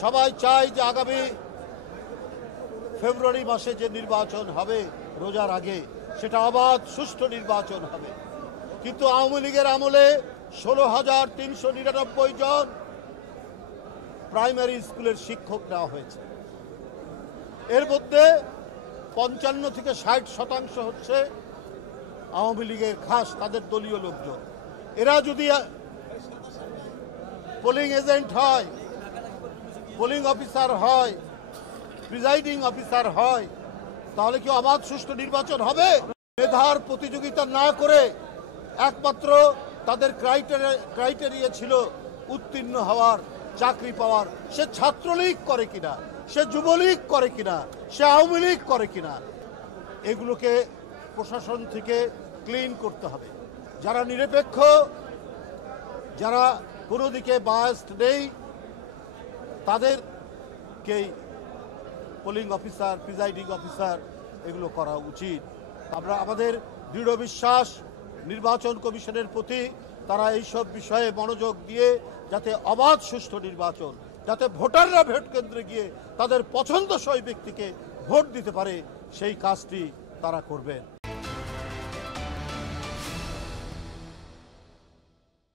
সবাই চায় যে আগামী ফেব্রুয়ারি মাসে যে নির্বাচন হবে রোজার আগে, সেটা অবাধ সুষ্ঠু নির্বাচন হবে। কিন্তু আওয়ামী লীগের আমলে 16,399 জন প্রাইমারি স্কুলের শিক্ষক নেওয়া হয়েছে। এর মধ্যে 55 থেকে 60% হচ্ছে আওয়ামী লীগের খাস তাদের দলীয় লোকজন। এরা যদি পোলিং এজেন্ট হয়, পোলিং অফিসার হয়, প্রিজাইডিং অফিসার হয়, তাহলে কি অবাধ সুষ্ঠু নির্বাচন হবে? মেধার প্রতিযোগিতা না করে একমাত্র তাদের ক্রাইটেরিয়া ছিল উত্তীর্ণ হওয়ার, চাকরি পাওয়ার। সে ছাত্রলীগ করে কিনা, সে যুবলীগ করে কিনা, সে আওয়ামী লীগ করে কিনা, এগুলোকে প্রশাসন থেকে ক্লিন করতে হবে। যারা নিরপেক্ষ, যারা কোনো দিকে বায়াসড নেই, তাদেরকেই পোলিং অফিসার, প্রিজাইডিং অফিসার এগুলো করা উচিত। আমরা আমাদের দৃঢ় বিশ্বাস নির্বাচন কমিশনের প্রতি, তারা এইসব বিষয়ে মনোযোগ দিয়ে যাতে অবাধ সুষ্ঠু নির্বাচন, যাতে ভোটাররা ভোট কেন্দ্রে গিয়ে তাদের পছন্দসই ব্যক্তিকে ভোট দিতে পারে, সেই কাজটি তারা করবেন।